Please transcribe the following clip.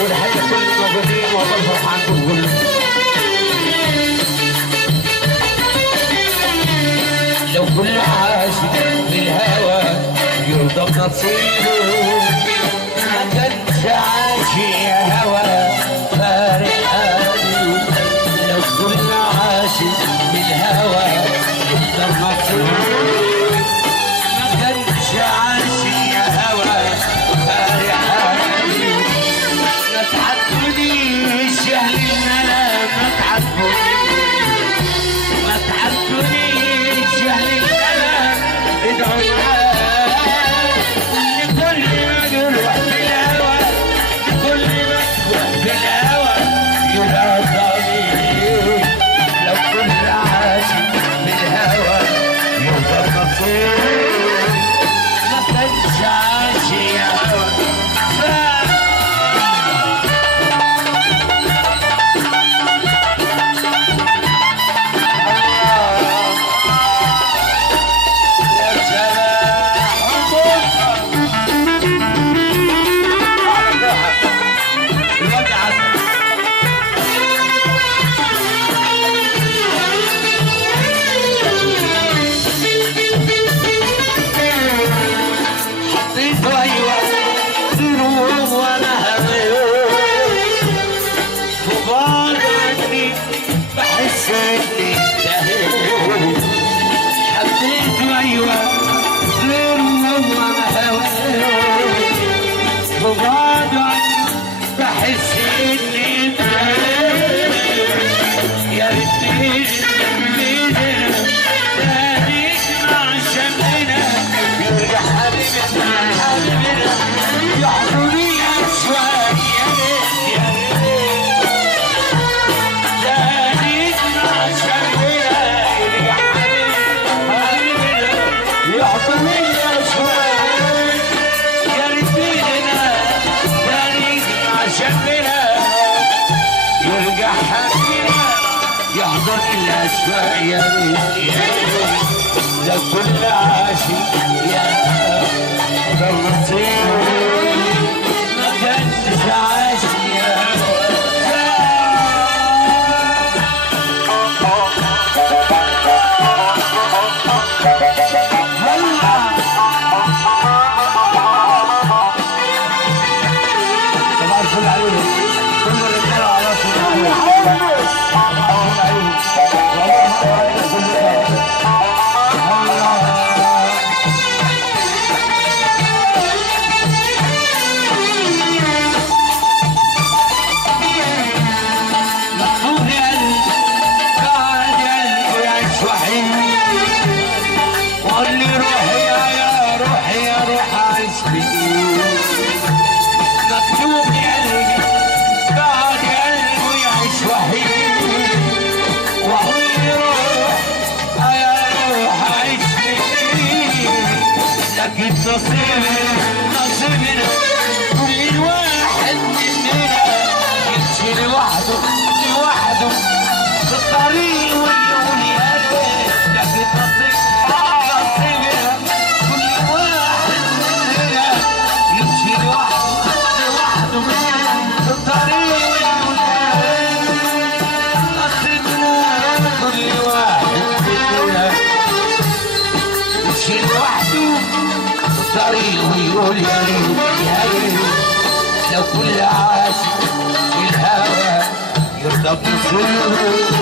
ونحيي كل الموجودين وأفضل فرحانكم كلكم. لو كل عاشق بالهوى يرضى بنصيبه ما كانش عاشق هوى فارق قلبه. لو كل عاشق بالهوى يرضى بنصيبه ما كانش عاشق هوى فارق قلبه. ما تعبتنيش يا اهل المنام ما تعبتنيش ما تعبتنيش يا اهل الكلام ادعوا معايا لكل ما يروح في الهوى لكل ما يروح في الهوى يرضى. لو كل عاشق بالهوى يرضى بنصيبه ما كانش عاشق هوى يا لو كل عاشق يا ضلتين ما كانش عاشق يا صباح الفل عليهم كل الرجاله على راسهم. نصيبنا كل واحد مننا يمشي لوحده في الطريق ويقول يا ريت. لكن نصيبنا كل واحد مننا يمشي لوحده في الطريق ويقول يا ريت. نصيبنا كل واحد مننا يمشي لوحده الطريق ويقول يا ريت يا ريت. لو كل عاشق في الهوى يرضى بنصيبه